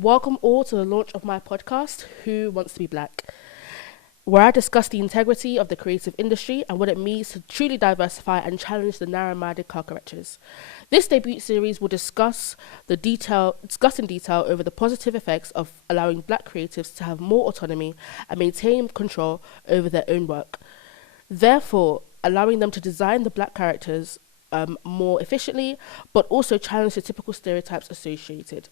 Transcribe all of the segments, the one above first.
Welcome all to the launch of my podcast, Who Wants to Be Black, where I discuss the integrity of the creative industry and what it means to truly diversify and challenge the narrow-minded caricatures. This debut series will discuss in detail over the positive effects of allowing black creatives to have more autonomy and maintain control over their own work, therefore allowing them to design the black characters more efficiently, but also challenge the typical stereotypes associated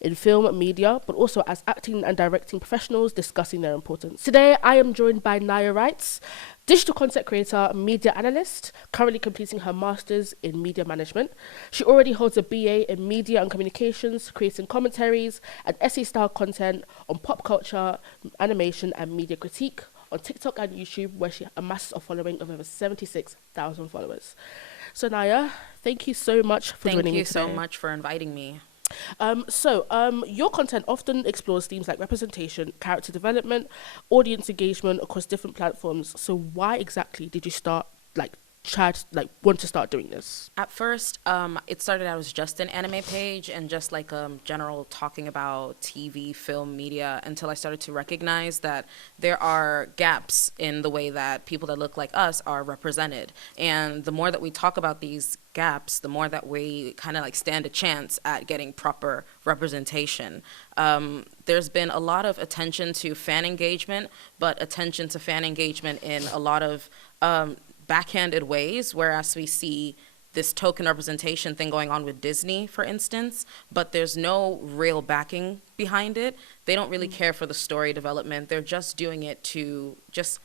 in film and media, but also as acting and directing professionals discussing their importance. Today, I am joined by Naya Wrights, digital content creator, media analyst, currently completing her master's in media management. She already holds a BA in media and communications, creating commentaries and essay-style content on pop culture, animation, and media critique on TikTok and YouTube, where she amasses a following of over 76,000 followers. So Naya, thank you so much for joining me today. Thank you so much for inviting me. Your content often explores themes like representation, character development, audience engagement across different platforms. So why exactly did you want to start doing this? At first, it started out as just an anime page and just like general talking about TV, film, media, until I started to recognize that there are gaps in the way that people that look like us are represented. And the more that we talk about these gaps, the more that we kind of like stand a chance at getting proper representation. There's been a lot of attention to fan engagement, but attention to fan engagement in a lot of backhanded ways, whereas we see this token representation thing going on with Disney, for instance, but there's no real backing behind it. They don't really care for the story development. They're just doing it to just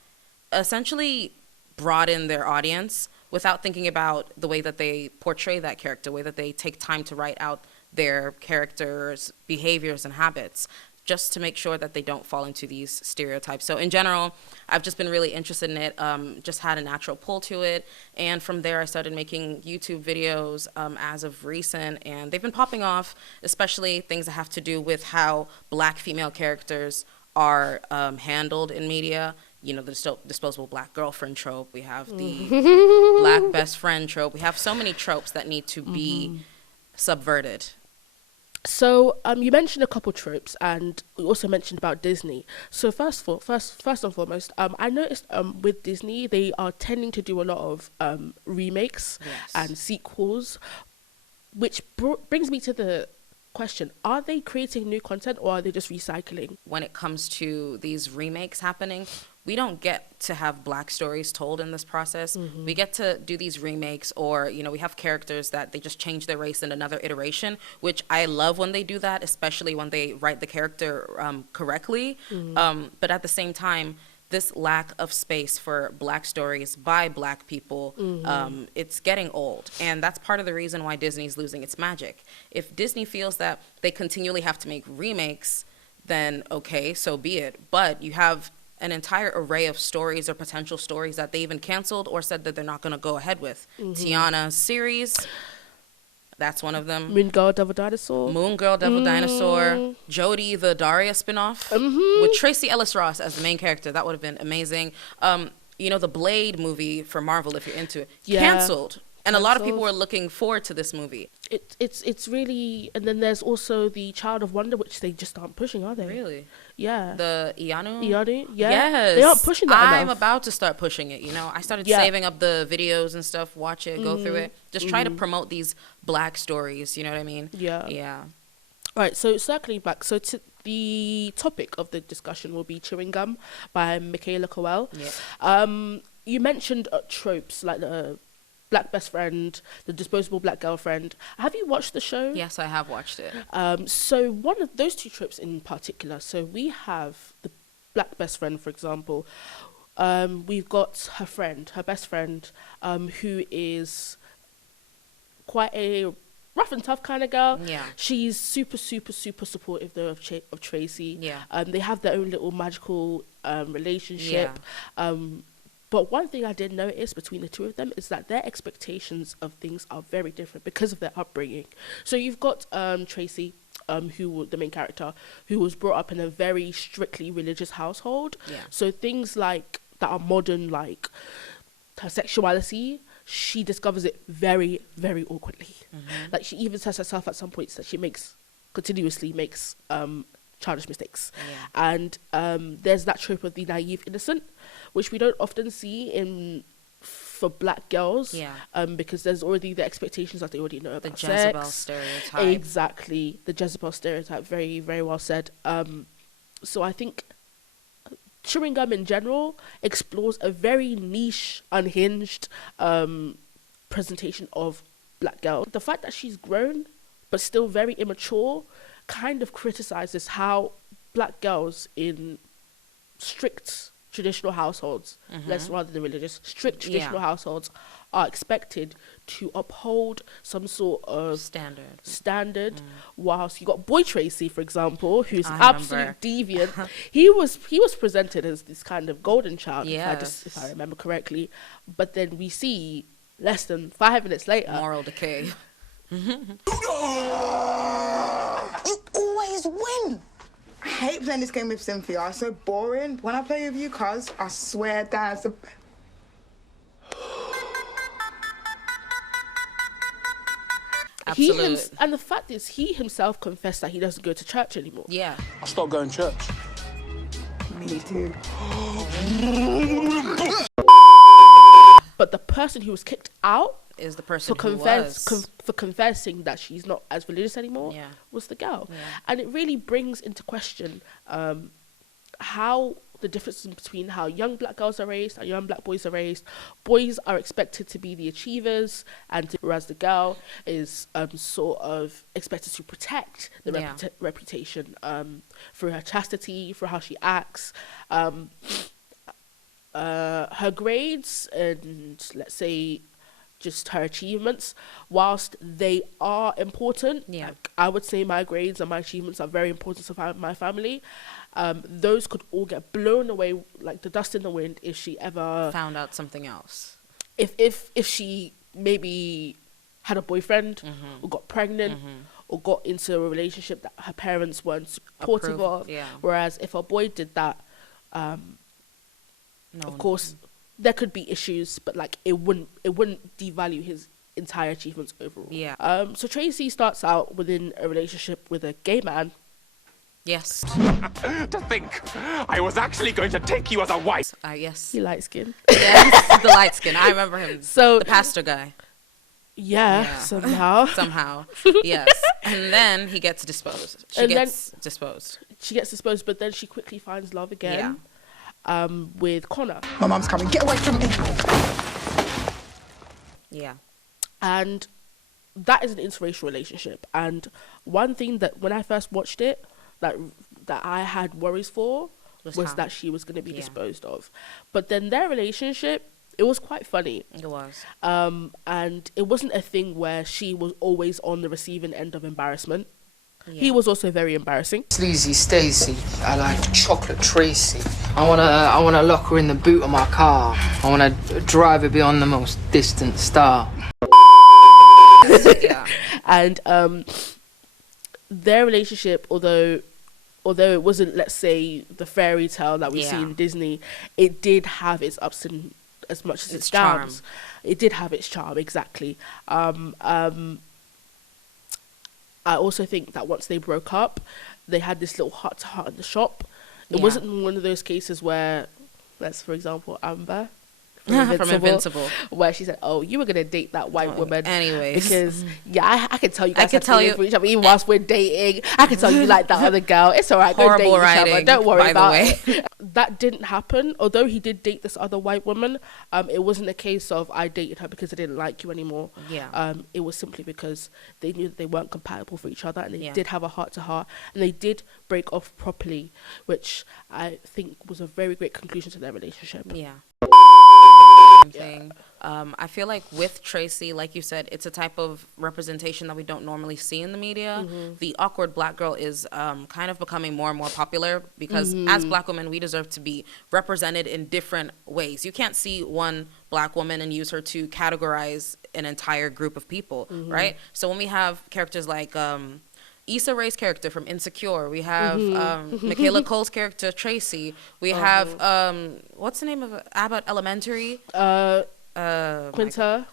essentially broaden their audience without thinking about the way that they portray that character, the way that they take time to write out their characters' behaviors and habits, just to make sure that they don't fall into these stereotypes. So in general, I've just been really interested in it, just had a natural pull to it. And from there, I started making YouTube videos as of recent, and they've been popping off, especially things that have to do with how black female characters are handled in media. You know, the disposable black girlfriend trope. We have the black best friend trope. We have so many tropes that need to be subverted. So you mentioned a couple tropes, and you also mentioned about Disney. So first and foremost, I noticed with Disney, they are tending to do a lot of remakes and sequels, which brings me to the question, are they creating new content or are they just recycling? When it comes to these remakes happening, we don't get to have black stories told in this process. We get to do these remakes, or, you know, we have characters that they just change their race in another iteration, which I love when they do that, especially when they write the character correctly. But at the same time, this lack of space for black stories by black people, it's getting old. And that's part of the reason why Disney's losing its magic. If Disney feels that they continually have to make remakes, then okay, so be it. But you have an entire array of stories or potential stories that they even canceled or said that they're not going to go ahead with. Tiana's series, that's one of them. Moon Girl, Devil Dinosaur. Jodie, the Daria spinoff with Tracy Ellis Ross as the main character. That would have been amazing. You know, the Blade movie for Marvel, if you're into it, canceled. And a lot of people were looking forward to this movie. It's really, and then there's also the Child of Wonder, which they just aren't pushing, are they? Really? Yeah. The Ianu? Yeah. Yes. They aren't pushing that enough. I'm about to start pushing it, you know. I started saving up the videos and stuff, watch it, go through it. Just try to promote these black stories, you know what I mean? Yeah. Yeah. All right, so circling back, the topic of the discussion will be Chewing Gum by Michaela Coel. Yeah. You mentioned tropes like the black best friend, the disposable black girlfriend. Have you watched the show? Yes, I have watched it. So one of those two tropes in particular, so we have the black best friend, for example. We've got her best friend, who is quite a rough and tough kind of girl. Yeah. She's super, super, super supportive though of Tracy. Yeah. They have their own little magical relationship. Yeah. But one thing I did notice between the two of them is that their expectations of things are very different because of their upbringing. So you've got Tracy, the main character, who was brought up in a very strictly religious household. Yeah. So things like that are modern, like her sexuality, she discovers it very, very awkwardly. Like she even says herself at some points that she makes continuously makes childish mistakes. Yeah. And there's that trope of the naive innocent, which we don't often see for black girls. Yeah. Because there's already the expectations that they already know The about Jezebel sex. stereotype. Exactly, the Jezebel stereotype. Very, very well said. So I think Chewing Gum in general explores a very niche, unhinged presentation of black girls. The fact that she's grown but still very immature kind of criticizes how black girls in strict traditional households, less rather than religious, strict traditional households are expected to uphold some sort of standard. Whilst you got Boy Tracy, for example, who's an absolute deviant. he was presented as this kind of golden child, if I remember correctly, but then we see less than 5 minutes later moral decay. You always win. I hate playing this game with Cynthia. It's so boring. When I play with you, cuz, I swear that's the... And the fact is, he himself confessed that he doesn't go to church anymore. Yeah. I stopped going to church. Me too. But the person who was kicked out is the person for confessing that she's not as religious anymore was the girl. And it really brings into question how the difference between how young black girls are raised and young black boys are raised. Boys are expected to be the achievers, whereas the girl is sort of expected to protect the reputation through her chastity, through how she acts, her grades, and let's say just her achievements, whilst they are important. Like, I would say my grades and my achievements are very important to my family. Those could all get blown away like the dust in the wind if she ever found out something else. If she maybe had a boyfriend or got pregnant or got into a relationship that her parents weren't supportive of. Whereas if a boy did that, of course there could be issues, but like it wouldn't devalue his entire achievements overall. So Tracy starts out within a relationship with a gay man. Yes. To think I was actually going to take you as a wife. Yes. He light skin. Yes, the light skin. I remember him. So the pastor guy. Yeah. Somehow. Yes. And then he gets disposed. She gets disposed, but then she quickly finds love again. With Connor. My mum's coming. Get away from me. Yeah. And that is an interracial relationship. And one thing that when I first watched it, that I had worries for was that she was going to be disposed of. But then their relationship, it was quite funny. It was. And it wasn't a thing where she was always on the receiving end of embarrassment. He was also very embarrassing. Sleazy Stacy, I like chocolate Tracy. I wanna lock her in the boot of my car. I wanna drive her beyond the most distant star. And their relationship, although it wasn't, let's say, the fairy tale that we see in Disney, it did have its ups and as much as its downs. It did have its charm, exactly. I also think that once they broke up, they had this little heart-to-heart in the shop. It wasn't one of those cases where, let's, for example, Amber from Invincible, where she said, "Oh, you were gonna date that white woman anyways." Because I can tell you guys have to for each other, even whilst we're dating. I can tell you like that other girl. It's alright, go date each other. Don't worry about it." That didn't happen. Although he did date this other white woman, it wasn't a case of I dated her because I didn't like you anymore. It was simply because they knew that they weren't compatible for each other, and they did have a heart-to-heart, and they did break off properly, which I think was a very great conclusion to their relationship. Thing. I feel like with Tracy, like you said, it's a type of representation that we don't normally see in the media. The awkward black girl is kind of becoming more and more popular because as black women, we deserve to be represented in different ways. You can't see one black woman and use her to categorize an entire group of people, right? So when we have characters like Issa Rae's character from Insecure, we have Michaela Cole's character Tracy, we have what's the name of it? Abbott Elementary, Quinta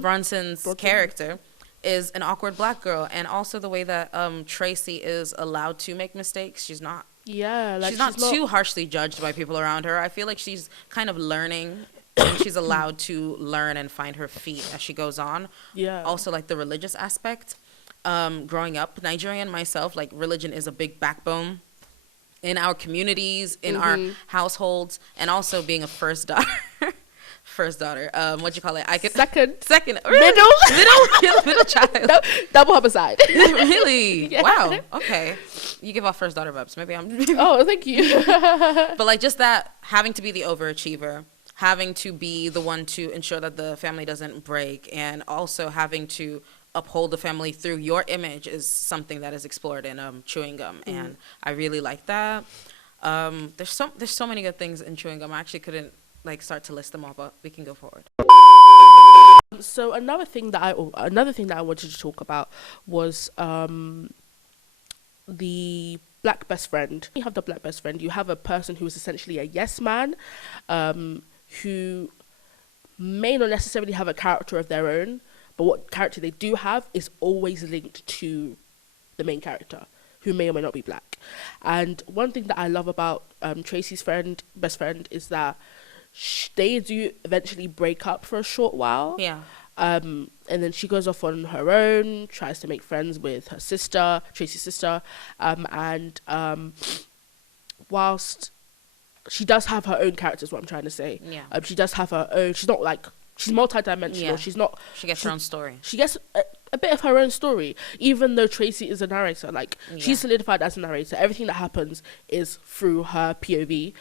Brunson's character. is an awkward black girl, and also the way that Tracy is allowed to make mistakes. She's not like she's not too harshly judged by people around her. I feel like she's kind of learning, and she's allowed to learn and find her feet as she goes on. Yeah. Also, like the religious aspect. Growing up Nigerian myself, like religion is a big backbone in our communities, in our households, and also being a first daughter. First daughter. What you call it? I could second middle child. Double homicide. Really? Yeah. Wow. Okay. You give off first daughter vibes. Maybe I'm. Oh, thank you. But like just that, having to be the overachiever, having to be the one to ensure that the family doesn't break, and also having to uphold the family through your image is something that is explored in Chewing Gum, and I really like that. There's so many good things in Chewing Gum. I actually couldn't like start to list them all, but we can go forward. So another thing that I wanted to talk about was the black best friend. You have the black best friend. You have a person who is essentially a yes man, who may not necessarily have a character of their own, but what character they do have is always linked to the main character, who may or may not be black. And one thing that I love about Tracy's best friend, is that they do eventually break up for a short while. Yeah. And then she goes off on her own, tries to make friends with her sister, Tracy's sister. And whilst she does have her own character, is what I'm trying to say. Yeah. She does have her own. She's not like, she's multidimensional. Yeah. She's not. She gets her own story. She gets a bit of her own story, even though Tracy is a narrator. Like, she's solidified as a narrator. Everything that happens is through her POV,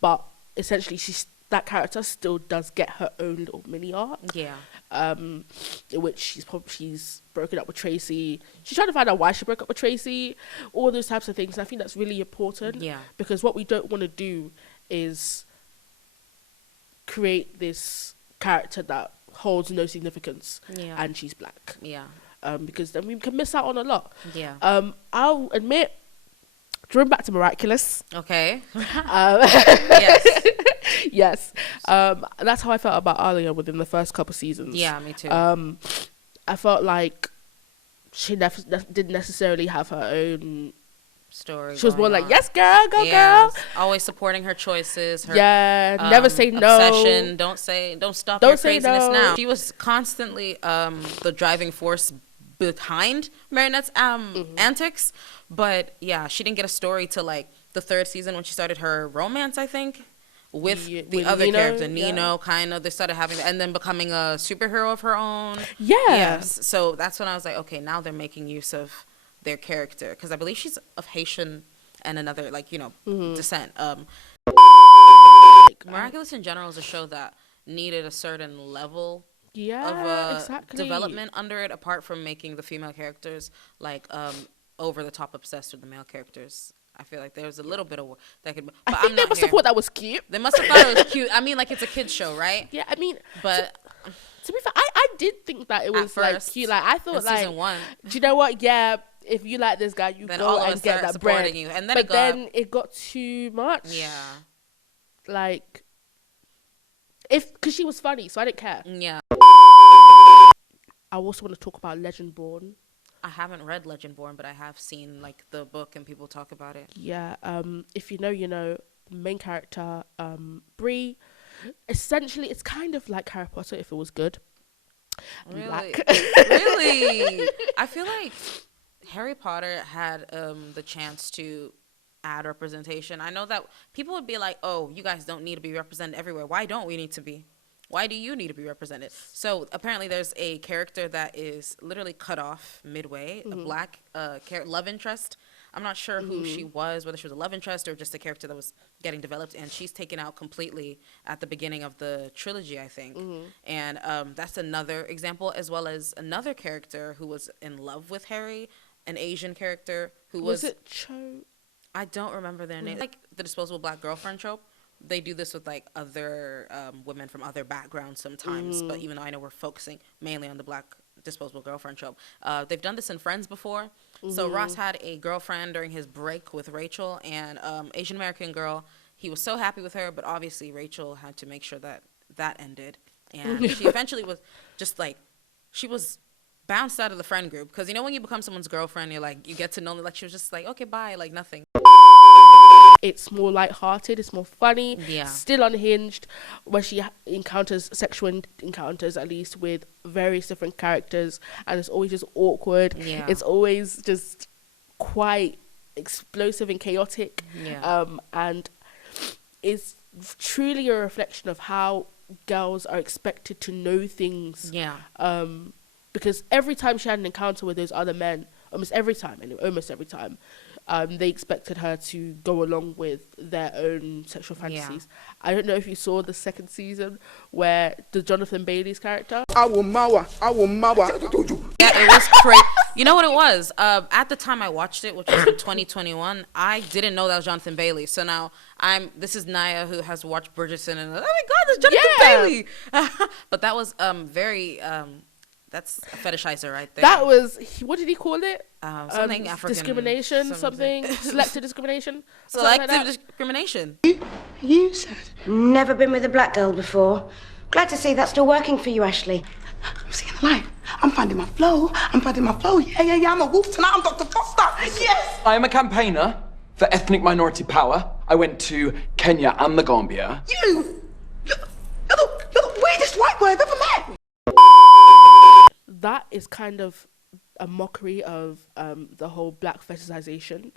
but essentially that character still does get her own little mini arc. Yeah. In which she's broken up with Tracy. She's trying to find out why she broke up with Tracy. All those types of things. And I think that's really important. Yeah. Because what we don't want to do is create this character that holds no significance, and she's black. Yeah. Because then we can miss out on a lot. Yeah. I'll admit, drawing back to Miraculous. Okay. Yes. Yes. That's how I felt about Alia within the first couple seasons. Yeah, me too. I felt like she didn't necessarily have her own story. She was more like, yes, girl, go, girl. Always supporting her choices. Her, never say no. Obsession. Don't stop your craziness now. She was constantly the driving force behind Marinette's antics. But yeah, she didn't get a story till like the third season when she started her romance, I think, with the other Nino, character, Nino, kind of. They started having, and then becoming a superhero of her own. Yeah. Yes. So that's when I was like, okay, now they're making use of their character, because I believe she's of Haitian and another, like, descent. Miraculous in general is a show that needed a certain level of development under it, apart from making the female characters like over the top obsessed with the male characters. I feel like there was a little bit of that could. But I think they must have thought that was cute. They must have thought it was cute. I mean, like, it's a kid's show, right? Yeah, I mean, but to be fair, I did think that it was first, like cute. Like, I thought, like, season 1, do you know what? Yeah, if you like this guy, you then go all of and us get start that bread. you. And then but it got too much. Yeah. Like, because she was funny, so I didn't care. Yeah. I also want to talk about Legendborn. I haven't read Legendborn, but I have seen like the book and people talk about it. Yeah. If you know, you know. The main character, Bree. Essentially, it's kind of like Harry Potter if it was good. Really? Black. Really? I feel like Harry Potter had the chance to add representation. I know that people would be like, oh, you guys don't need to be represented everywhere. Why don't we need to be? Why do you need to be represented? So apparently there's a character that is literally cut off midway, a black love interest. I'm not sure who she was, whether she was a love interest or just a character that was getting developed, and she's taken out completely at the beginning of the trilogy, I think. And that's another example, as well as another character who was in love with Harry, an Asian character who was it Cho? I don't remember their name. Like the disposable black girlfriend trope. They do this with like other women from other backgrounds sometimes, but even though I know we're focusing mainly on the black disposable girlfriend trope, they've done this in Friends before. So Ross had a girlfriend during his break with Rachel, and Asian American girl. He was so happy with her, but obviously Rachel had to make sure that ended, and she eventually was just like, she was bounced out of the friend group. Because, you know, when you become someone's girlfriend, you're like, you get to know them. Like, she was just like, okay, bye, like nothing. It's more light-hearted, it's more funny, Yeah. still unhinged, where she encounters sexual encounters, at least, with various different characters, and it's always just awkward. Yeah. It's always just quite explosive and chaotic. Yeah. And it's truly a reflection of how girls are expected to know things. Yeah. Because every time she had an encounter with those other men, almost every time, they expected her to go along with their own sexual fantasies. I don't know if you saw the second season where the Jonathan Bailey's character. I will mower. Yeah, it was crazy. You know what it was? At the time I watched it, which was in 2021, I didn't know that was Jonathan Bailey. So now this is Naya, who has watched Bridgerton, and oh my God, that's Jonathan Bailey. But that was very that's a fetishizer right there. That was, what did he call it? Something African. Discrimination, something. Selective discrimination. Selective discrimination. You said. Never been with a black girl before. Glad to see that's still working for you, Ashley. I'm seeing the light. I'm finding my flow. Yeah. I'm a wolf tonight. I'm Dr. Foster. Yes. I am a campaigner for ethnic minority power. I went to Kenya and the Gambia. You're the weirdest white boy I've ever met. That is kind of a mockery of the whole black fetishization,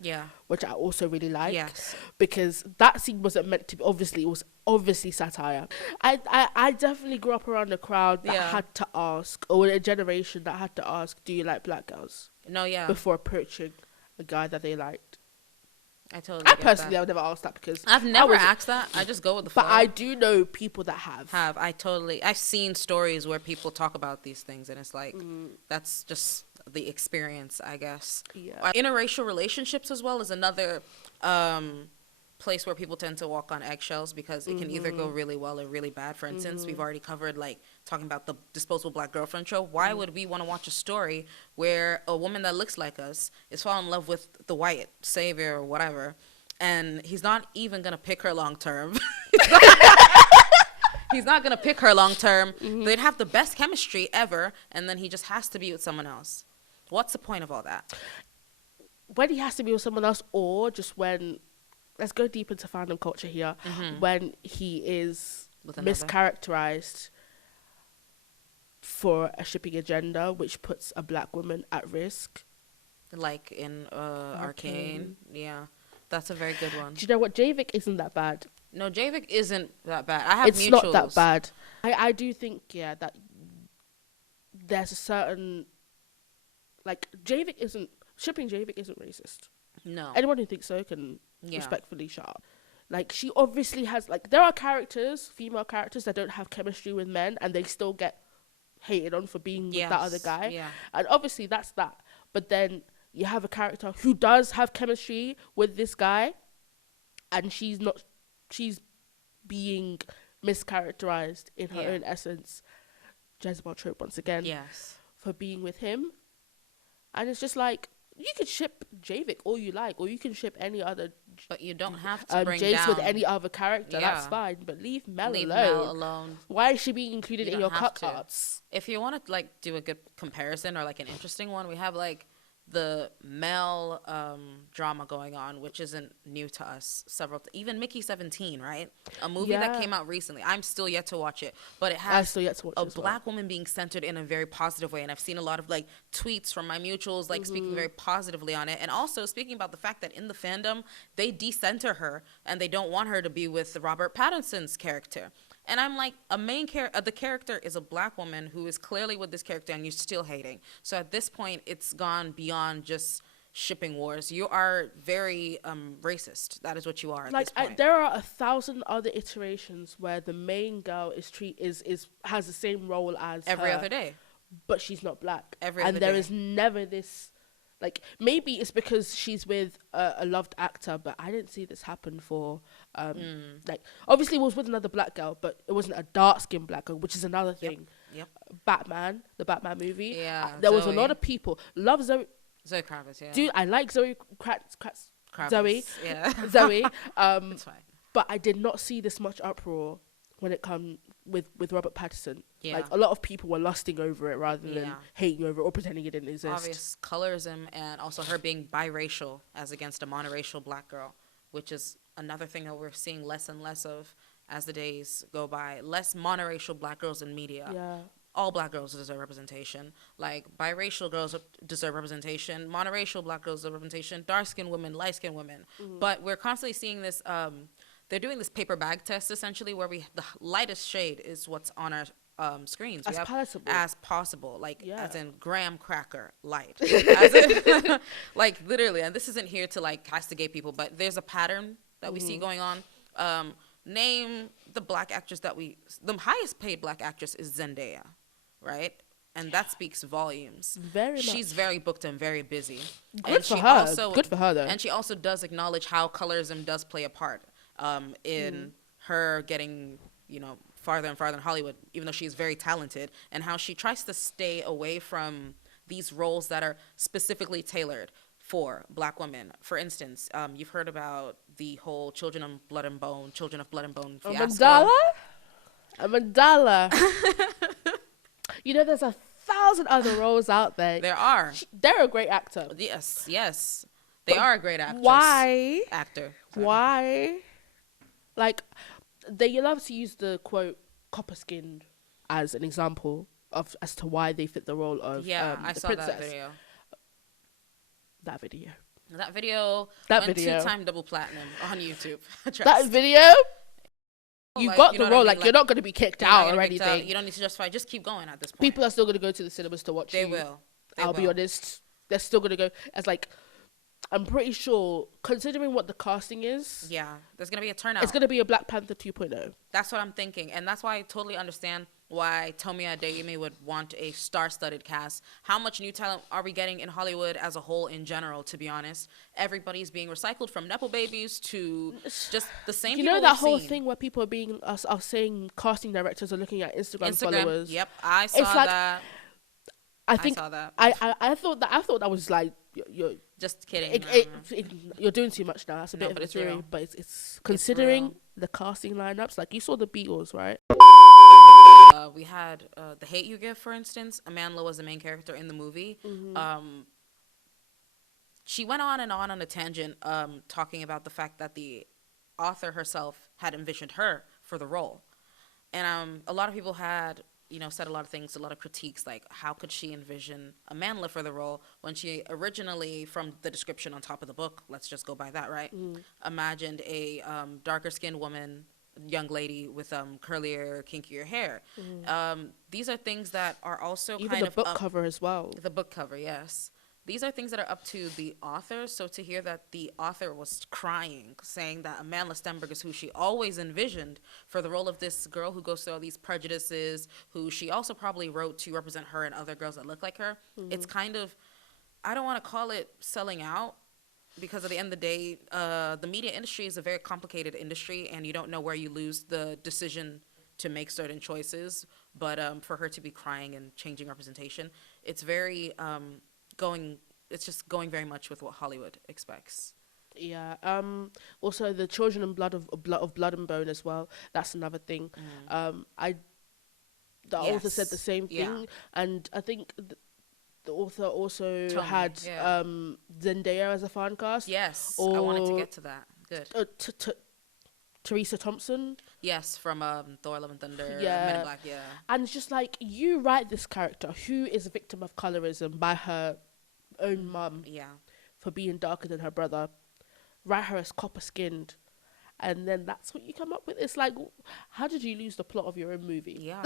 which I also really like, because that scene wasn't meant to be, it was obviously satire. I definitely grew up around a crowd that had to ask, or a generation that had to ask, do you like black girls? Before approaching a guy that they liked. I personally, I would never ask that, because I've never asked that. I just go with the flow. But I do know people that have. I've seen stories where people talk about these things, and it's like, that's just the experience, I guess. Yeah. Interracial relationships as well is another place where people tend to walk on eggshells, because it can either go really well or really bad. For instance, we've already covered, like, talking about the Disposable Black Girlfriend show. Why would we want to watch a story where a woman that looks like us is falling in love with the white savior or whatever, and he's not even going to pick her long term? He's not going to pick her long term. They'd have the best chemistry ever, and then he just has to be with someone else. What's the point of all that? When he has to be with someone else, or just when, let's go deep into fandom culture here, when he is mischaracterized for a shipping agenda, which puts a black woman at risk. Like in Arcane. Yeah, that's a very good one. Do you know what? Javik isn't that bad. No, Javik isn't that bad. I have it's mutuals. Not that bad. I do think, that there's a certain, like, shipping Javik isn't racist. No. Anyone who thinks so can respectfully shut up. Like, she obviously has, like, there are female characters that don't have chemistry with men, and they still get hated on for being with that other guy. Yeah. And obviously that's that. But then you have a character who does have chemistry with this guy, and she's being mischaracterized in her own essence. Jezebel trope once again. Yes. For being with him. And it's just like, you could ship Javik all you like, or you can ship any other, but you don't have to bring Jace down with any other character. That's fine, but leave Mel alone. Why is she being included in your cut cards? If you want to, like, do a good comparison, or like an interesting one, we have, like, the Mel drama going on, which isn't new to us. Even Mickey 17, right? A movie that came out recently. I'm still yet to watch it, but it has a black woman being centered in a very positive way. And I've seen a lot of, like, tweets from my mutuals, like, speaking very positively on it, and also speaking about the fact that in the fandom they decenter her and they don't want her to be with Robert Pattinson's character. And I'm like, the character is a black woman who is clearly with this character, and you're still hating. So at this point, it's gone beyond just shipping wars. You are very racist. That is what you are at this point. There are 1,000 other iterations where the main girl has the same role as every her, other day, but she's not black. And there is never this. Like, maybe it's because she's with a loved actor, but I didn't see this happen for, like, obviously it was with another black girl, but it wasn't a dark-skinned black girl, which is another thing. Yep. Batman, the Batman movie. Yeah. There was a lot of people. Love Zoe Kravitz, yeah. Dude, I like Zoe Kravitz. Zoe. Yeah. Zoe. It's fine. But I did not see this much uproar when it come with Robert Pattinson. Yeah. Like, a lot of people were lusting over it rather than Yeah. hating over it or pretending it didn't exist. Obvious colorism, and also her being biracial as against a monoracial black girl, which is another thing that we're seeing less and less of as the days go by. Less monoracial black girls in media. Yeah. All black girls deserve representation. Like, biracial girls deserve representation. Monoracial black girls deserve representation. Dark-skinned women, light-skinned women. But we're constantly seeing this. They're doing this paper bag test, essentially, where the lightest shade is what's on our screens. As palatable. As possible. Like, Yeah. as in graham cracker light. As in, like, literally. And this isn't here to, like, castigate people, but there's a pattern that we see going on. Name the black actress the highest paid black actress is Zendaya, right? And that speaks volumes. She's very booked and very busy. Good for her. Good for her, though. And she also does acknowledge how colorism does play a part in her getting, farther and farther in Hollywood, even though she's very talented, and how she tries to stay away from these roles that are specifically tailored for black women. For instance, you've heard about the whole Children of Blood and Bone fiasco. Amandala. There's 1,000 other roles out there. There are. They're a great actor. Yes. They are a great actress. Why? Actor. Sorry. Why? Like, they love to use the quote copper skinned as an example as to why they fit the role of I the saw princess. that video. That video. That video went 2-time double platinum on YouTube. That video. You got the role. Like, you're not going to be kicked out or anything. You don't need to justify. Just keep going at this point. People are still going to go to the cinemas to watch They you. will. I'll be honest. They're still going to go. As like, I'm pretty sure, considering what the casting is. Yeah, there's going to be a turnout. It's going to be a Black Panther 2.0. That's what I'm thinking. And that's why I totally understand why Tomi Adeyemi would want a star-studded cast. How much new talent are we getting in Hollywood as a whole in general, to be honest? Everybody's being recycled, from Nepo babies to just the same people You know that whole seen. thing where people are saying casting directors are looking at Instagram followers? Yep, I saw that. I think saw that. I thought that was like, you're just kidding. you're doing too much now. That's a bit of a theory, real. but it's considering the casting lineups. Like, you saw the Beatles, right? We had The Hate U Give, for instance. Amanda was the main character in the movie. She went on a tangent talking about the fact that the author herself had envisioned her for the role. And a lot of people had, said a lot of things, a lot of critiques, like, how could she envision Amanda for the role when she originally, from the description on top of the book, let's just go by that, right? Imagined a darker-skinned woman, young lady with curlier, kinkier hair. These are things that are also Even kind the of book cover as well. The book cover, yes. These are things that are up to the author. So to hear that the author was crying, saying that Amanda Stenberg is who she always envisioned for the role of this girl who goes through all these prejudices, who she also probably wrote to represent her and other girls that look like her. It's kind of, I don't want to call it selling out, because at the end of the day, the media industry is a very complicated industry, and you don't know where you lose the decision to make certain choices. But for her to be crying and changing representation, it's very it's just going very much with what Hollywood expects. Yeah. Also, the Children of Blood and Bone as well. That's another thing. The author said the same thing, and I think the author also had Zendaya as a fan cast. Yes, I wanted to get to that. Good. Teresa Thompson. Yes, from Thor: Love and Thunder. Yeah. Men in Black. Yeah. And it's just like, you write this character who is a victim of colorism by her own mum. Yeah. For being darker than her brother. Write her as copper skinned. And then that's what you come up with. It's like, how did you lose the plot of your own movie? Yeah.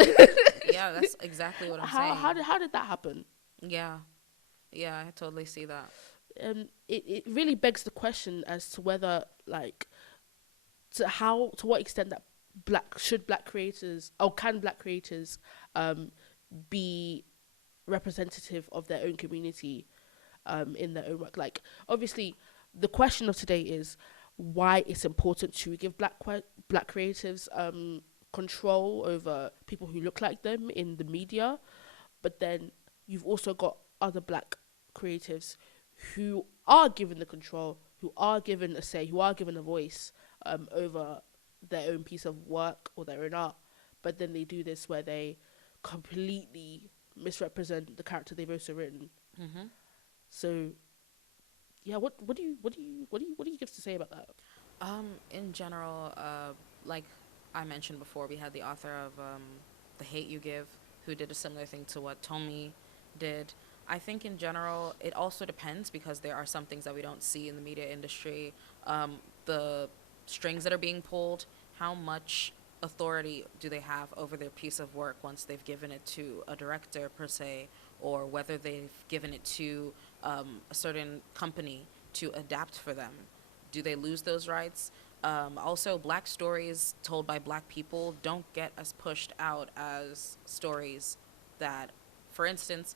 Yeah, that's exactly what I'm saying. How did that happen? Yeah. Yeah, I totally see that. It really begs the question as to whether, like, to what extent that black creators be representative of their own community in their own work. Like, obviously, the question of today is why it's important to give black creatives control over people who look like them in the media, but then you've also got other black creatives who are given the control, who are given a say, who are given a voice over their own piece of work or their own art. but then they do this where they completely misrepresent the character they've also written. So yeah, what do you give to say about that? In general, like I mentioned before, we had the author of The Hate You Give, who did a similar thing to what Tomi did. I think in general, it also depends, because there are some things that we don't see in the media industry. The strings that are being pulled, how much authority do they have over their piece of work once they've given it to a director per se, or whether they've given it to a certain company to adapt for them. Do they lose those rights? Also, black stories told by black people don't get as pushed out as stories that, for instance,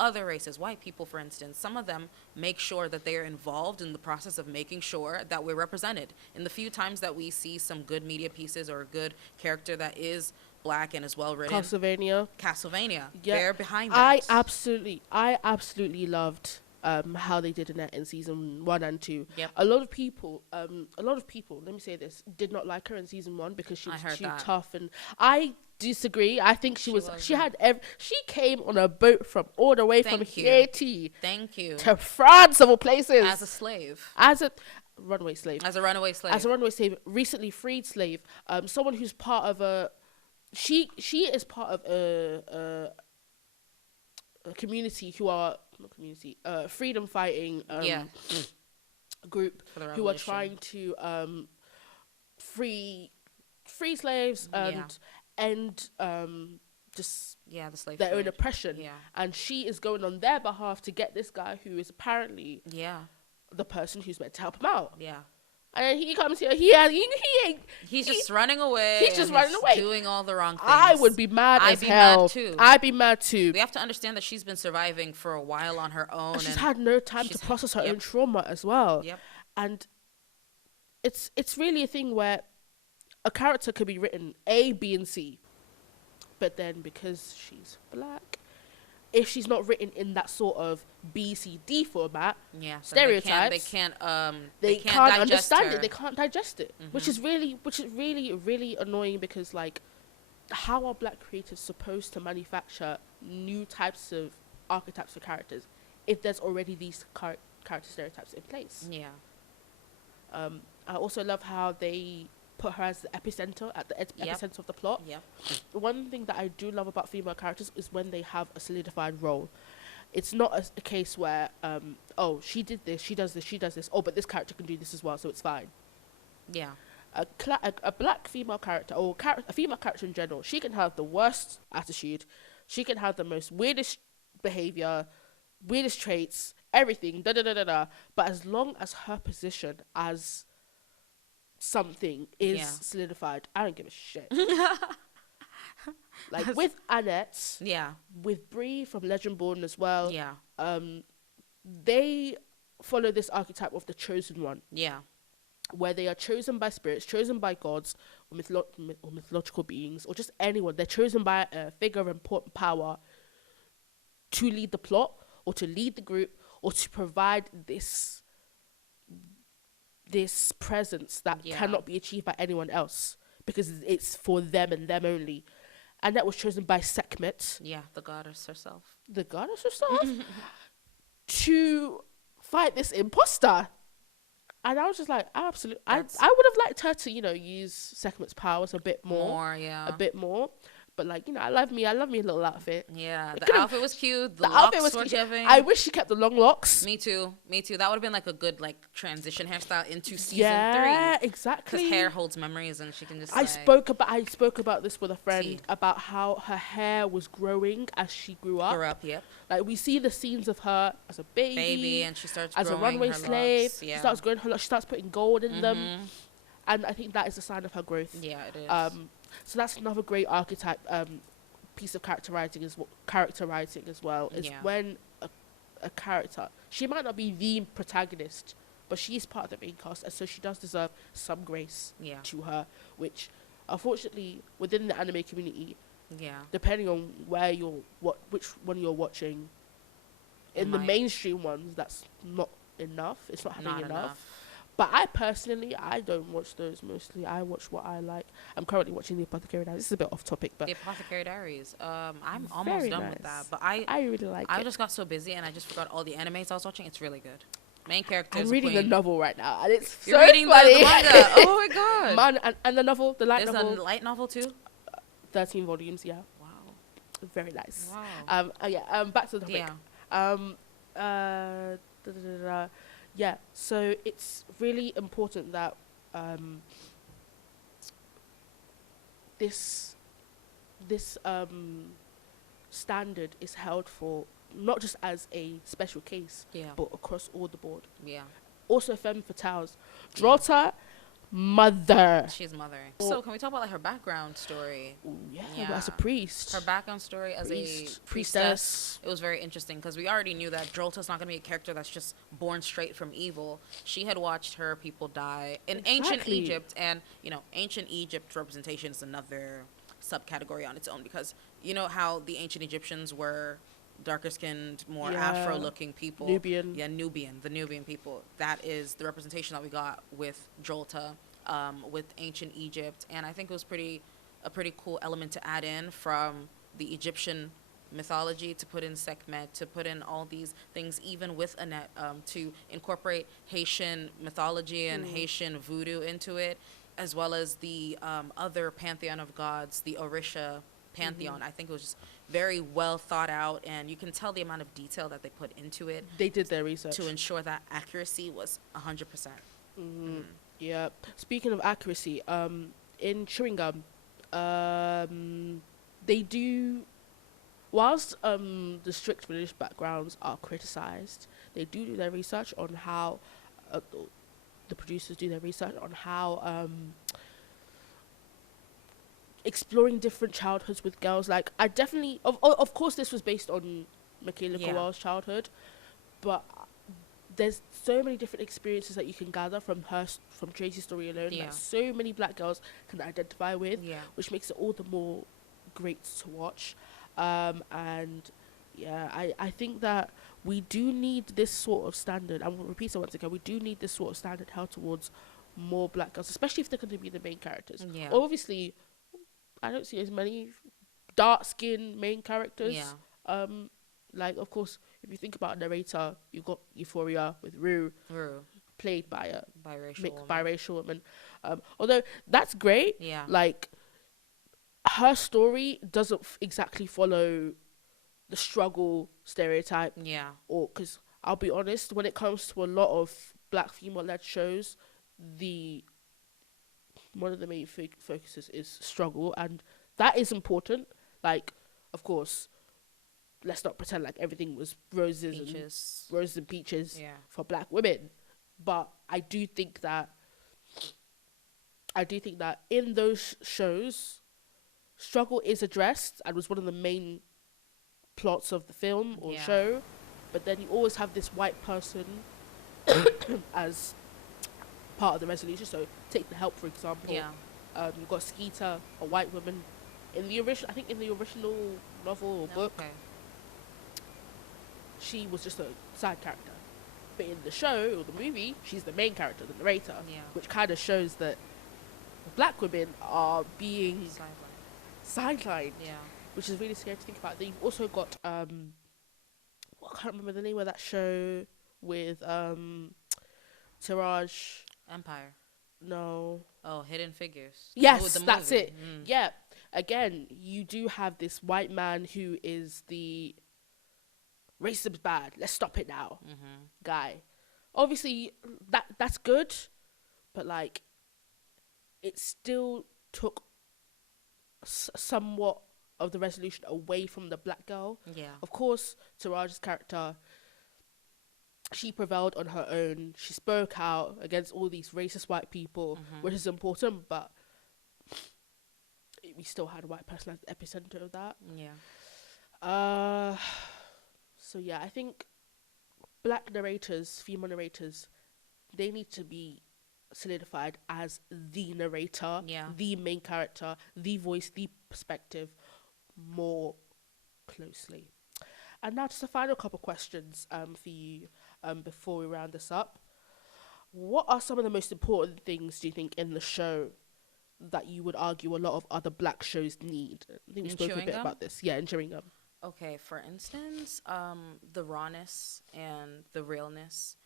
other races, white people, for instance, some of them make sure that they are involved in the process of making sure that we're represented. In the few times that we see some good media pieces or a good character that is black and is well written, Castlevania, they're behind that. I absolutely loved how they did Annette in season 1 and 2. Yep. A lot of people, let me say this, did not like her in season 1 because she was too tough, and I disagree. I think she came on a boat from all the way from Haiti to France, of all places, as a slave, as a runaway slave, recently freed slave, someone who's part of a she is part of a community who are not community freedom fighting group who are trying to free slaves and end just the slave their trade. own oppression, and she is going on their behalf to get this guy who is apparently the person who's meant to help him out. And he comes here. He's just running away. He's just running away, doing all the wrong things. I would be mad as hell. I'd be mad too. We have to understand that she's been surviving for a while on her own. And she's had no time to process her own trauma as well. And it's really a thing where a character could be written A, B, and C, but then because she's black, if she's not written in that sort of B, C, D format, stereotypes, they can't understand it. They can't digest it, which is really annoying, because like, how are black creators supposed to manufacture new types of archetypes for characters if there's already these character stereotypes in place? I also love how they put her as the epicenter, at the epicenter of the plot. One thing that I do love about female characters is when they have a solidified role. It's not a case where, she did this, she does this, but this character can do this as well, so it's fine. A black female character, or a female character in general, she can have the worst attitude, she can have the most weirdest behavior, weirdest traits, everything, but as long as her position as something is solidified, I don't give a shit. Like with Annette, with Bree from Legendborn as well, they follow this archetype of the chosen one, where they are chosen by spirits, chosen by gods, or mythological beings, or just anyone. They're chosen by a figure of important power to lead the plot, or to lead the group, or to provide this presence that cannot be achieved by anyone else, because it's for them and them only. And that was chosen by Sekhmet, the goddess herself, to fight this imposter. And I was just like, absolutely, I would have liked her to, use Sekhmet's powers a bit more. A bit more. But like, I love me a little outfit. The outfit was cute. The outfit locks was were giving. I wish she kept the long locks. Me too. That would have been like a good transition hairstyle into season 3. Yeah, exactly. Because hair holds memories, and she can just. I spoke about this with a friend about how her hair was growing as she grew up. Like, we see the scenes of her as a baby, and she starts as growing a runway her slave. locks. She starts growing her locks. She starts putting gold in them, and I think that is a sign of her growth. Yeah, it is. So that's another great archetype piece of character writing as well. Is when a character, she might not be the protagonist, but she's part of the main cast, and so she does deserve some grace to her, which unfortunately within the anime community, depending on which one you're watching, in the mainstream ones, that's not enough. It's not happening enough. But I personally, I don't watch those mostly. I watch what I like. I'm currently watching The Apothecary Diaries. This is a bit off topic, but The Apothecary Diaries. I'm almost very done nice. with that, but I really like I it. just got so busy and I just forgot all the animes I was watching. It's really good. Main character I'm is a reading the queen. novel right now, and it's You're so reading funny. the manga. Oh my god. Man, and the novel, the light There's novel, a light novel too. 13 volumes. Yeah, Wow. very nice. Wow. Back to the topic. Yeah. Da, da, da, da. Yeah, so it's really important that this standard is held for not just as a special case, Yeah. but across all the board. Yeah. Also, femme fatales. Drota, mother. She's mothering. So can we talk about like her background story? Yeah, Yeah. but as a priest. Her background story as a Priestess. priestess. It was very interesting because we already knew that Drolta's not going to be a character that's just born straight from evil. She had watched her people die in ancient Exactly. Egypt, and ancient Egypt representation is another subcategory on its own because you know how the ancient Egyptians were darker skinned, more Yeah. Afro looking people. Nubian. Yeah, the Nubian people. That is the representation that we got with Drolta, with ancient Egypt, and I think it was a pretty cool element to add in from the Egyptian mythology to put in Sekhmet, to put in all these things, even with Annette, to incorporate Haitian mythology and Haitian voodoo into it, as well as the other pantheon of gods, the Orisha pantheon. I think it was just very well thought out, and you can tell the amount of detail that they put into it They did their research. to ensure that accuracy was 100%. Yeah. Speaking of accuracy, in chewing gum, they do, whilst the strict religious backgrounds are criticized, they do their research on how the producers do their research on how exploring different childhoods with girls. Like, I definitely, of course, this was based on Michaela Yeah. Kowal's childhood, but there's so many different experiences that you can gather from from Tracy's story alone Yeah. that so many black girls can identify with, Yeah. which makes it all the more great to watch. And yeah, I think that we do need this sort of standard. I will repeat it once again. We do need this sort of standard held towards more black girls, especially if they're going to be the main characters. Yeah. Obviously, I don't see as many dark-skinned main characters. Yeah. Like, of course, if you think about a narrator, you've got Euphoria with Rue, Rue, played by a biracial woman. biracial woman. Although that's great. Yeah. Like, her story doesn't exactly follow the struggle stereotype. Yeah. Or, because I'll be honest, when it comes to a lot of black female-led shows, one of the main focuses is struggle, and that is important. Like, of course, let's not pretend like everything was roses and peaches Yeah. for black women, but I do think that in those shows, struggle is addressed and was one of the main plots of the film or Yeah. show. But then you always have this white person as part of the resolution. So take The Help, for example. Yeah. You've got Skeeter, a white woman. In the original novel or book, Okay. she was just a side character. But in the show or the movie, she's the main character, the narrator. Yeah. Which kind of shows that black women are being sidelined. Yeah. Which is really scary to think about. Then you've also got I can't remember the name of that show with Tiraj. Empire. No. Oh, Hidden Figures. Yes, the that's movie. it. Yeah. Again, you do have this white man who is the racism's bad, let's stop it now guy. Obviously, that's good, but like, it still took somewhat of the resolution away from the black girl. Yeah. Of course, Taraj's character, she prevailed on her own. She spoke out against all these racist white people, which is important, but we still had a white person at the epicenter of that. Yeah. So yeah, I think black narrators, female narrators, they need to be solidified as the narrator, Yeah. the main character, the voice, the perspective more closely. And now just a final couple questions for you before we round this up. what are some of the most important things, do you think, in the show that you would argue a lot of other black shows need? I think we In spoke a chewing bit gum? about this. Yeah, in chewing gum. Okay, for instance, the rawness and the realness.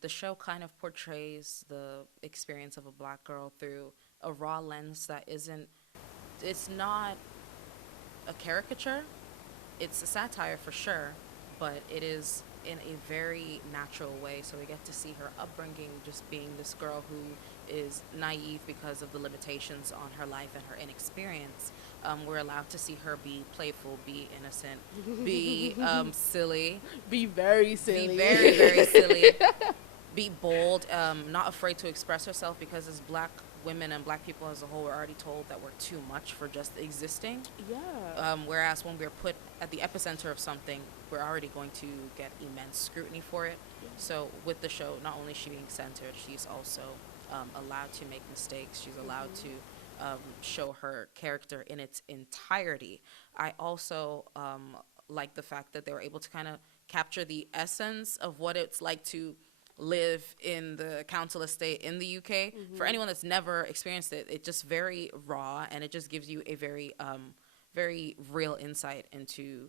The show kind of portrays the experience of a black girl through a raw lens that isn't, it's not a caricature. It's a satire for sure, but it is in a very natural way. So we get to see her upbringing, just being this girl who is naive because of the limitations on her life and her inexperience. We're allowed to see her be playful, be innocent, be silly, Be very silly. be very, very silly, be bold, not afraid to express herself, because as black women and black people as a whole, we're already told that we're too much for just existing. Yeah. Whereas when we're put at the epicenter of something, we're already going to get immense scrutiny for it. So with the show, not only is she being centered, she's also allowed to make mistakes. She's allowed to show her character in its entirety. I also like the fact that they were able to kind of capture the essence of what it's like to live in the council estate in the UK. For anyone that's never experienced it, it's just very raw, and it just gives you a very very real insight into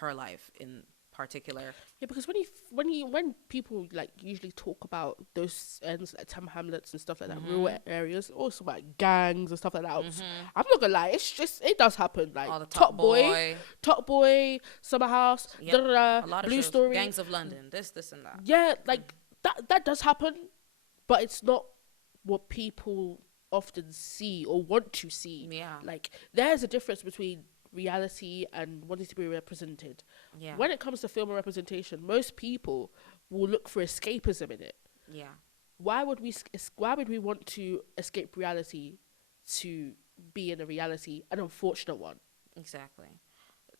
her life in particular. Yeah, because when people like usually talk about those ends like Tam Hamlets and stuff like that, rural areas, also like gangs and stuff like that. I'm not gonna lie, it's just, it does happen. Like All the Top Boy, Summer House, Yep. da-da-da, A lot of Blue shows, Story. Gangs of London, this and that. Yeah, like that does happen, but it's not what people often see or want to see. Yeah. Like there's a difference between reality and wanting to be represented. Yeah. When it comes to film and representation, most people will look for escapism in it. Yeah. Why would we want to escape reality to be in a reality, an unfortunate one? Exactly.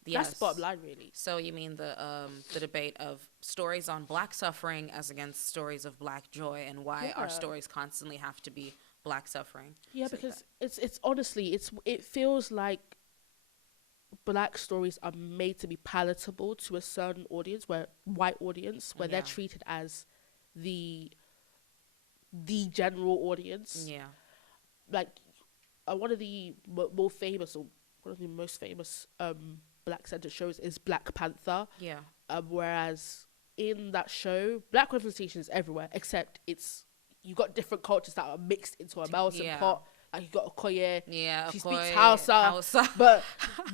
That's the bottom line, really. So you mean the debate of stories on black suffering as against stories of black joy, and why our stories constantly have to be black suffering? Yeah, So because it's honestly, it feels like black stories are made to be palatable to a certain audience, where white audience, where they're Yeah. treated as the general audience. Yeah. Like one of the more famous, or one of the most famous black centered shows is Black Panther. Yeah. Whereas in that show, black representation is everywhere, except you got different cultures that are mixed into a melting Yeah. pot. Like you got Okoye, Yeah. she Okoye, speaks Hausa, Hausa.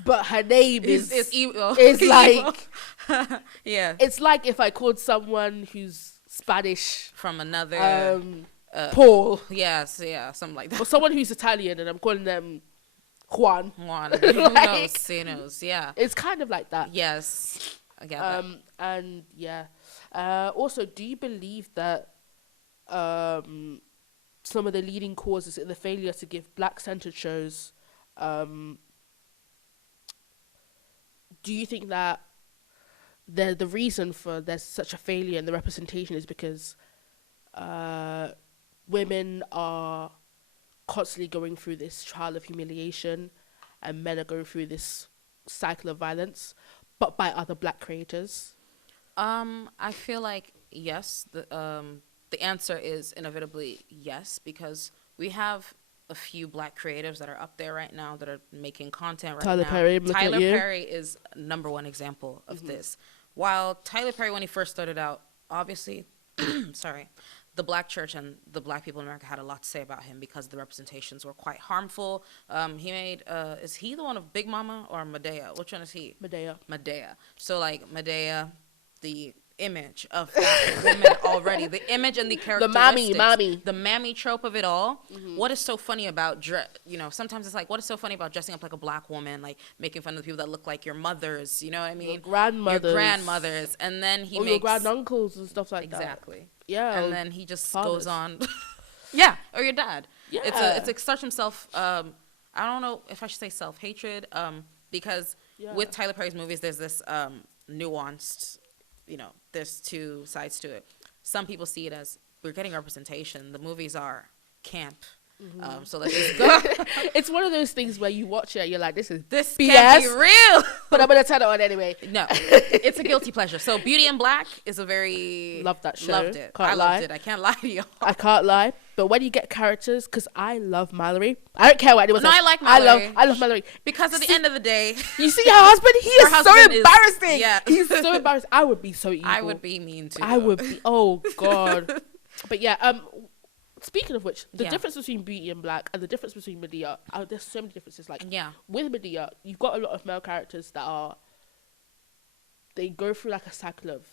but her name is evil. is like Yeah. it's like if I called someone who's Spanish From another. Paul, Yes. Yeah. Something like or that. someone who's Italian and I'm calling them Juan. One. Who knows? Who knows? Yeah. It's kind of like that. Yes. I get that. And yeah. Also, do you believe that some of the leading causes in the failure to give black-centered shows, do you think that the reason for there's such a failure in the representation is because women are constantly going through this trial of humiliation, and men are going through this cycle of violence, but by other black creators? I feel like yes. The answer is inevitably yes, because we have a few black creatives that are up there right now that are making content right Tyler now. Perry, I'm looking at Tyler you. Perry is number one example of this. While Tyler Perry, when he first started out, obviously, sorry, the black church and the black people in America had a lot to say about him because the representations were quite harmful. He made, is he the one of Big Mama or Medea? Which one is he? Medea. So like Medea, the image of that woman already, the image and the characteristics, the mammy trope of it all. What is so funny about sometimes it's like, what is so funny about dressing up like a black woman, like making fun of the people that look like your mothers, you know what I mean, your grandmothers, and then he or makes your granduncles and stuff like that. Exactly. Yeah. And then he just fathers. goes on. Yeah, or your dad. Yeah. It's like such himself. I don't know if I should say self-hatred, because with Tyler Perry's movies, there's this nuanced, there's two sides to it. Some people see it as, we're getting representation. The movies are camp. So let's just go. It's one of those things where you watch it, you're like, this This BS, can't be real. but I'm gonna turn it on anyway. No, it's a guilty pleasure. So Beauty in Black is a very Love that show. Loved it. Can't I lie. loved it. I can't lie to you. I can't lie, but when you get characters, because I love Mallory, I don't care what anyone No, says. I like Mallory. I love Mallory. Because at the end of the day, You see her husband? He is so husband is- embarrassing. yeah. He's so embarrassing. I would be so evil. I would be mean too. I would be. Oh God. But yeah. Speaking of which, the Yeah. difference between Beauty and Black and the difference between Medea, there's so many differences. Like Yeah. with Medea, you've got a lot of male characters that they go through like a cycle of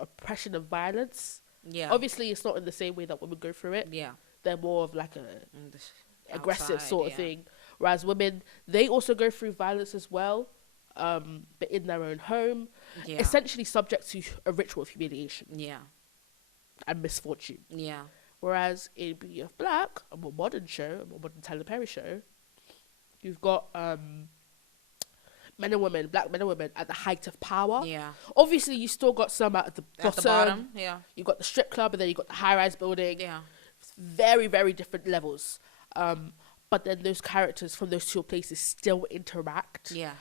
oppression and violence. Yeah. Obviously, it's not in the same way that women go through it. Yeah. They're more of like a aggressive Outside, sort of yeah. thing. Whereas women, they also go through violence as well, but in their own home, Yeah. essentially subject to a ritual of humiliation Yeah. and misfortune. Yeah. Whereas in Beauty of Black, a more modern show, a more modern Tyler Perry show, you've got men and women, black men and women at the height of power. Yeah. Obviously, you still got some at the bottom. At the bottom. Yeah. You got the strip club, and then you got the high-rise building. Yeah. Very, very different levels. But then those characters from those two places still interact. Yes.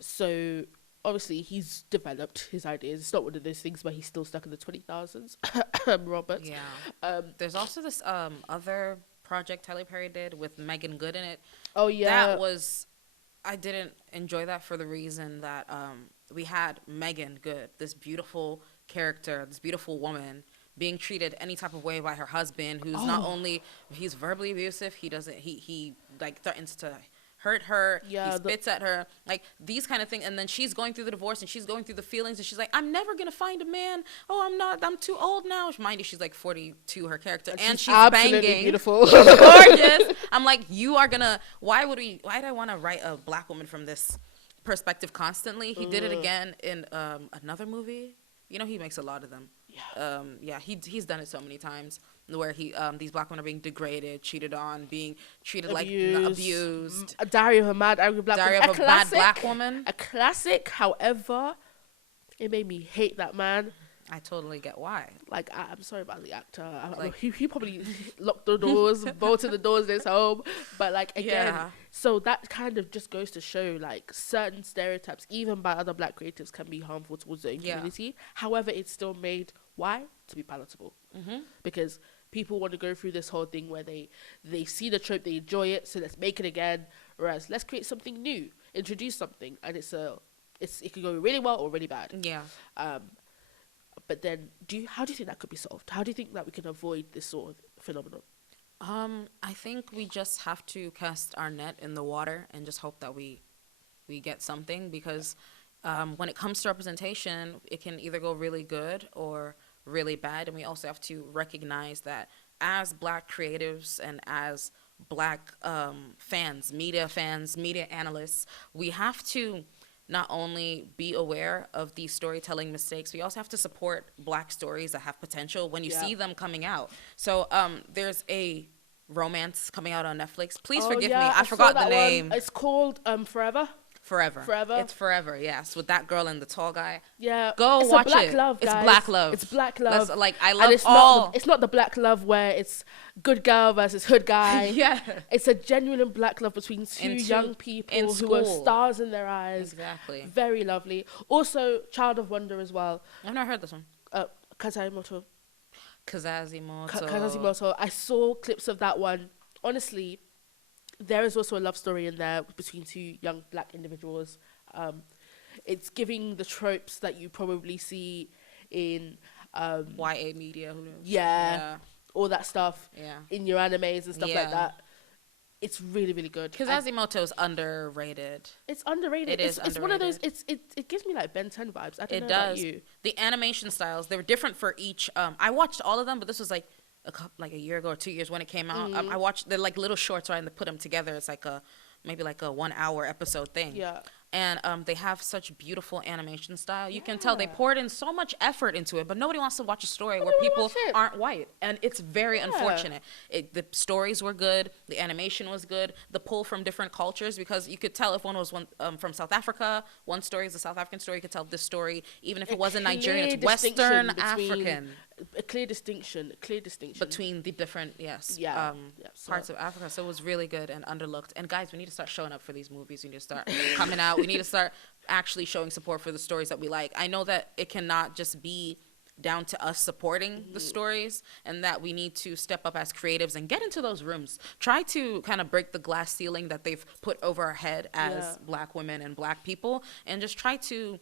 So obviously he's developed his ideas. It's not one of those things where he's still stuck in the 20,000s. Robert. Yeah. There's also this other project Tyler Perry did with Megan Good in it. Oh yeah. That was, I didn't enjoy that for the reason that we had Megan Good, this beautiful character, this beautiful woman, being treated any type of way by her husband, who's not only, he's verbally abusive, he like threatens to hurt her, he spits at her, like these kind of things. And then she's going through the divorce and she's going through the feelings and she's like, I'm never gonna find a man. I'm too old now. Mind you, she's like 42, her character, and she's absolutely banging. beautiful. She's gorgeous. I'm like, you are gonna, why do I want to write a black woman from this perspective constantly? He did it again in another movie. You know, he makes a lot of them. Yeah. He's done it so many times where these black women are being degraded, cheated on, being treated like abused. A Diary of a Mad Angry Black Diary Woman. of a Mad Black Woman. A classic, however, it made me hate that man. I totally get why. Like, I'm sorry about the actor. He probably locked the doors, bolted the doors in his home. But, like, again, so that kind of just goes to show, like, certain stereotypes, even by other black creatives, can be harmful towards the community. However, it's still made, why? To be palatable. Because people want to go through this whole thing where they see the trope, they enjoy it, so let's make it again. Whereas, let's create something new, introduce something, and it could go really well or really bad. Yeah. But then, how do you think that could be solved? How do you think that we can avoid this sort of phenomenon? I think we just have to cast our net in the water and just hope that we get something, because when it comes to representation, it can either go really good or really bad. And we also have to recognize that as black creatives and as black fans, media analysts, we have to not only be aware of these storytelling mistakes, we also have to support black stories that have potential when you see them coming out. So there's a romance coming out on Netflix. Please forgive me, I forgot the name. It's called Forever. Forever. Forever. It's Forever, yes, with that girl and the tall guy. Yeah. Go it's watch a black it. Love, guys. It's black love. It's black love. I love and all. it's not the black love where it's good girl versus hood guy. Yeah. It's a genuine black love between two young people who are stars in their eyes. Exactly. Very lovely. Also, Child of Wonder as well. I've never heard this one. Kazimoto. Kazazimoto. I saw clips of that one. Honestly, there is also a love story in there between two young black individuals. It's giving the tropes that you probably see in YA media. Who knows? Yeah, all that stuff. Yeah. In your animes and stuff like that. It's really, really good. Kazazimoto is underrated. It's underrated. It's underrated. One of those. It gives me like Ben 10 vibes. I don't know about you. The animation styles, they were different for each. I watched all of them, but this was like a year ago or 2 years when it came out. I watched, they're like little shorts, right? And they put them together. It's like maybe like a 1 hour episode thing. Yeah. And they have such beautiful animation style. You can tell they poured in so much effort into it, but nobody wants to watch a story where people aren't white. And it's very unfortunate. The stories were good. The animation was good. The pull from different cultures, because you could tell if one was from South Africa, one story is a South African story. You could tell this story, even if it wasn't Nigerian, it's Western African. a clear distinction between the different parts of Africa. So it was really good and underlooked. And guys, we need to start showing up for these movies. We need to start coming out. We need to start actually showing support for the stories that we like. I know that it cannot just be down to us supporting the stories, and that we need to step up as creatives and get into those rooms. Try to kind of break the glass ceiling that they've put over our head as Black women and Black people, and just try to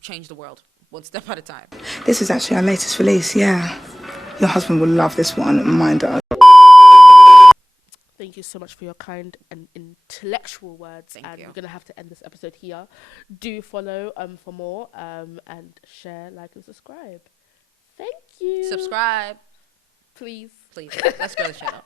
change the world one step at a time. This is actually our latest release, yeah. Your husband will love this one, mine does. Thank you so much for your kind and intellectual words. Thank you. We're going to have to end this episode here. Do follow for more and share, like, and subscribe. Thank you. Subscribe. Please. Let's grow the channel.